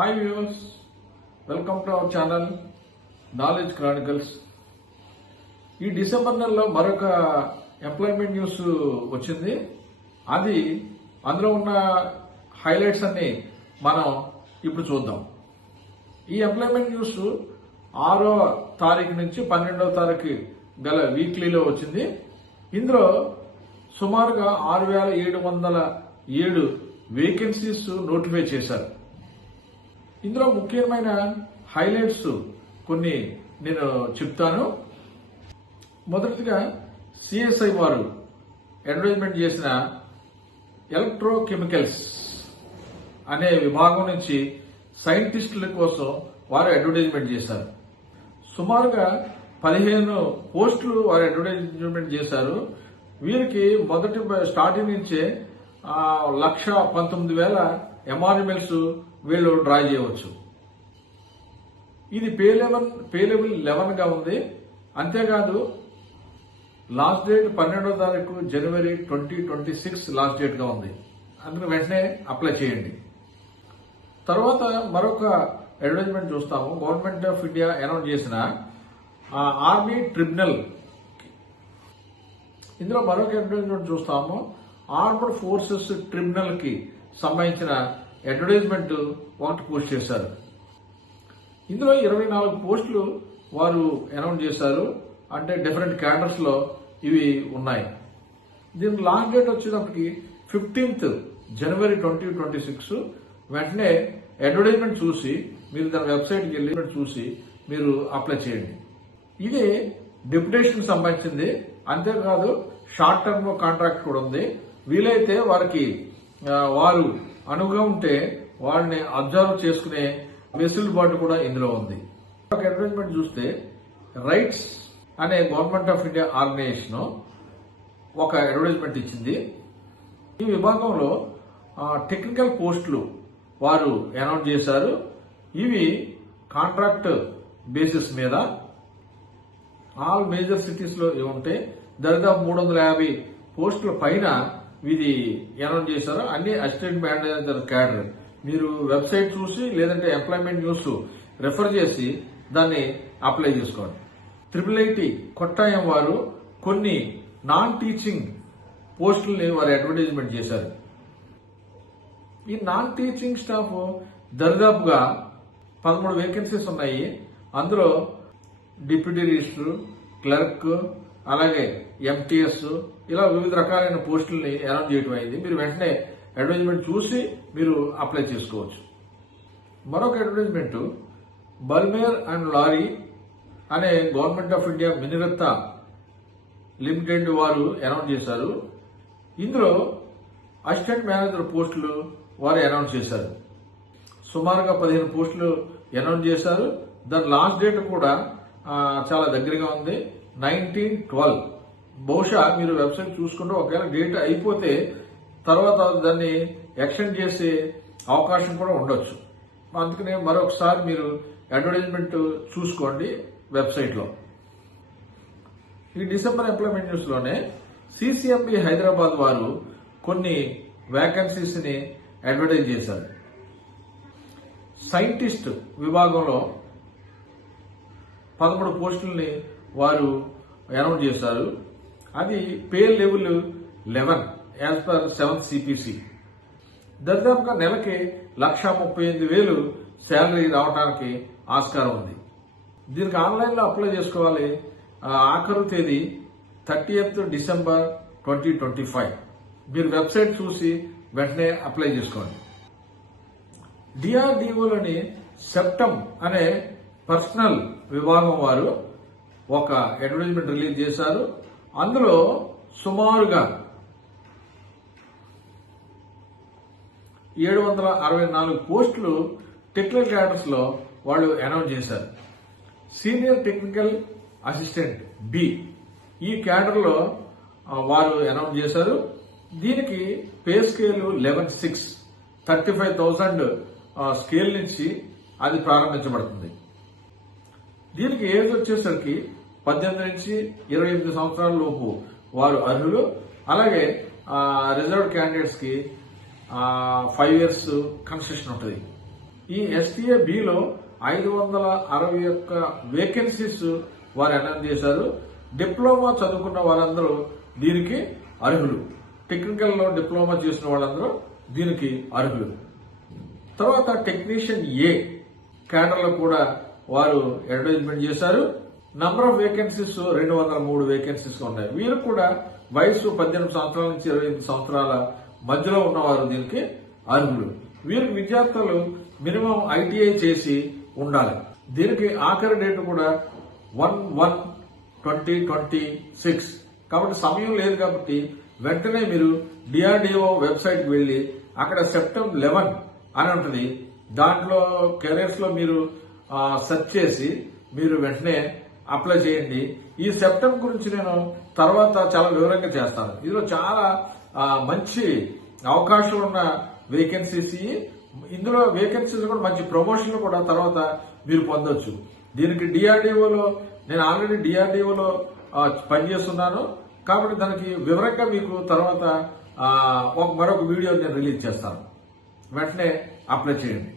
Hi viewers, welcome to our channel knowledge Chronicles. ఈ December నెలలో మరొక ఎంప్లాయ్మెంట్ న్యూస్ వచ్చింది. అది అందులో ఉన్న హైలైట్స్ అన్ని మనం ఇప్పుడు చూద్దాం. ఈ ఎంప్లాయ్మెంట్ న్యూస్ 6వ తారీఖు నుంచి 12వ తారీఖు గల వీక్లీలో వచ్చింది. ఇందులో సుమారుగా 6,707 వేకెన్సీస్ నోటిఫై చేశారు. ఇందులో ముఖ్యమైన హైలైట్స్ కొన్ని నేను చెప్తాను. మొదటిగా సిఎస్ఐ వారు అడ్వర్టైజ్మెంట్ చేసిన ఎలక్ట్రోకెమికల్స్ అనే విభాగం నుంచి సైంటిస్టుల కోసం వారు అడ్వర్టైజ్మెంట్ చేశారు. సుమారుగా 15 పోస్టులు వారు అడ్వర్టైజ్మెంట్ చేశారు. వీరికి మొదటి స్టార్టింగ్ నుంచే 1,19,000 ఎంఆర్ఎంఎల్స్ వీళ్ళు డ్రా చేయవచ్చు. ఇది పే లెవెల్ 11 గా ఉంది. అంతేకాదు లాస్ట్ డేట్ 12వ తారీఖు జనవరి 2026 లాస్ట్ డేట్ గా ఉంది. అందుకు వెంటనే అప్లై చేయండి. తర్వాత మరొక అడ్వర్టైజ్మెంట్ చూస్తాము. గవర్నమెంట్ ఆఫ్ ఇండియా అనౌన్స్ చేసిన ఆర్మీ ట్రిబ్యునల్. ఇందులో మరొక అడ్వర్టైజ్మెంట్ చూస్తాము. ఆర్మ్డ్ ఫోర్సెస్ ట్రిబ్యునల్ కి సంబంధించిన అడ్వర్టైజ్మెంట్ ఒకటి పోస్ట్ చేశారు. ఇందులో 24 పోస్టులు వారు అనౌన్స్ చేశారు. అంటే డిఫరెంట్ క్యాడర్స్ లో ఇవి ఉన్నాయి. దీని లాస్ట్ డేట్ వచ్చేటప్పటికి 15th జనవరి 2026. వెంటనే అడ్వర్టైజ్మెంట్ చూసి మీరు దాని వెబ్సైట్కి వెళ్ళి చూసి మీరు అప్లై చేయండి. ఇది డిప్యుటేషన్ సంబంధించింది. అంతేకాదు షార్ట్ టర్మ్ కాంట్రాక్ట్ కూడా ఉంది. వీలైతే వారు అనువుగా ఉంటే వారిని అబ్జర్వ్ చేసుకునే వెసులుబాటు కూడా ఇందులో ఉంది. ఒక అడ్వర్టైజ్మెంట్ చూస్తే రైట్స్ అనే గవర్నమెంట్ ఆఫ్ ఇండియా ఆర్గనైజేషన్ ఒక అడ్వర్టైజ్మెంట్ ఇచ్చింది. ఈ విభాగంలో టెక్నికల్ పోస్టులు వారు అనౌన్స్ చేశారు. ఇవి కాంట్రాక్ట్ బేసిస్ మీద ఆల్ మేజర్ సిటీస్ లో ఉంటే దాదాపు 350 పోస్టుల పైన ఇది అనౌన్స్ చేశారు. అన్ని అసిస్టెంట్ మేనేజర్ క్యాడర్. మీరు వెబ్సైట్ చూసి లేదంటే ఎంప్లాయ్మెంట్ న్యూస్ రెఫర్ చేసి దాన్ని అప్లై చేసుకోండి. IIIT కొట్టాయం వారు కొన్ని నాన్ టీచింగ్ పోస్టుల్ని వారు అడ్వర్టైజ్మెంట్ చేశారు. ఈ నాన్ టీచింగ్ స్టాఫ్ దరిదాపుగా 13 వేకెన్సీస్ ఉన్నాయి. అందులో డిప్యూటీ రిజిస్టర్, క్లర్క్, అలాగే ఎంటీఎస్, ఇలా వివిధ రకాలైన పోస్టుల్ని అనౌన్స్ చేయడం అయింది. మీరు వెంటనే అడ్వర్టైజ్మెంట్ చూసి మీరు అప్లై చేసుకోవచ్చు. మరొక అడ్వర్టైజ్మెంట్ బల్మేర్ అండ్ లారీ అనే గవర్నమెంట్ ఆఫ్ ఇండియా మినిరత్తా లిమిటెడ్ వారు అనౌన్స్ చేశారు. ఇందులో అసిస్టెంట్ మేనేజర్ పోస్టులు వారు అనౌన్స్ చేశారు. సుమారుగా 15 పోస్టులు అనౌన్స్ చేశారు. దాని లాస్ట్ డేట్ కూడా చాలా దగ్గరగా ఉంది, 19/12. బహుశా మీరు వెబ్సైట్ చూసుకుంటే ఒకవేళ డేట్ అయిపోతే తర్వాత దాన్ని ఎక్స్టెండ్ చేసే అవకాశం కూడా ఉండొచ్చు. అందుకనే మరొకసారి మీరు అడ్వర్టైజ్మెంట్ చూసుకోండి వెబ్సైట్ లో. ఈ డిసెంబర్ ఎంప్లాయ్మెంట్ న్యూస్ లోనే సిసిఎంబి హైదరాబాద్ వారు కొన్ని వేకెన్సీస్ ని అడ్వర్టైజ్ చేశారు. సైంటిస్ట్ విభాగంలో 13 పోస్టుల్ని వారు అనౌన్స్ చేశారు. అది pay level 11 as per 7th CPC. దాదాపుగా నెలకి 1,38,000 శాలరీ రావడానికి ఆస్కారం ఉంది. దీనికి ఆన్లైన్ లో అప్లై చేసుకోవాలి. ఆఖరు తేదీ 30th డిసెంబర్ 2025. మీరు వెబ్సైట్ చూసి వెంటనే అప్లై చేసుకోండి. డిఆర్డిఓలోని సెప్టమ్ అనే పర్సనల్ విభాగం వారు ఒక అడ్వర్టైజ్మెంట్ రిలీజ్ చేశారు. అందులో సుమారుగా 764 పోస్టులు టెక్నికల్ క్యాడర్స్ లో వాళ్ళు అనౌన్స్ చేశారు. సీనియర్ టెక్నికల్ అసిస్టెంట్ బి ఈ క్యాడర్ లో వారు అనౌన్స్ చేశారు. దీనికి పే స్కేల్ 11/6, 35,000 స్కేల్ నుంచి అది ప్రారంభించబడుతుంది. దీనికి ఏజ్ వచ్చేసరికి 18 నుంచి 28 సంవత్సరాల లోపు వారు అర్హులు. అలాగే రిజర్వ్డ్ క్యాండిడేట్స్ కి 5 years కన్సెషన్ ఉంటుంది. ఈ STA బిలో 561 వేకెన్సీస్ వారు అనౌన్స్ చేశారు. డిప్లొమా చదువుకున్న వాళ్ళందరూ దీనికి అర్హులు. టెక్నికల్ లో డిప్లొమా చేసిన వాళ్ళందరూ దీనికి అర్హులు. తర్వాత టెక్నీషియన్ ఏ క్యాడర్లో కూడా వారు అడ్వర్టైజ్మెంట్ చేశారు. నంబర్ ఆఫ్ వేకెన్సీస్ 203 వేకెన్సీస్ ఉన్నాయి. వీరు కూడా వయసు 18 సంవత్సరాల నుంచి 28 సంవత్సరాల మధ్యలో ఉన్నవారు దీనికి అర్హులు. వీరికి విద్యార్థులు మినిమం ITI చేసి ఉండాలి. దీనికి ఆఖరి డేట్ కూడా 1/1/2026. కాబట్టి సమయం లేదు. కాబట్టి వెంటనే మీరు DRDO వెబ్సైట్ కి వెళ్లి అక్కడ September 11 అని ఉంటుంది. దాంట్లో కెరీర్స్ లో మీరు సెర్చ్ చేసి మీరు వెంటనే అప్లై చేయండి. ఈ సెప్టెంబర్ గురించి నేను తర్వాత చాలా వివరంగా చేస్తాను. ఇందులో చాలా మంచి అవకాశాలు ఉన్న వేకెన్సీస్. ఇందులో వేకెన్సీస్ కూడా మంచి ప్రమోషన్లు కూడా తర్వాత మీరు పొందొచ్చు. దీనికి DRDOలో నేను ఆల్రెడీ DRDOలో పనిచేస్తున్నాను. కాబట్టి దానికి వివరంగా మీకు తర్వాత మరొక వీడియో నేను రిలీజ్ చేస్తాను. వెంటనే అప్లై చేయండి.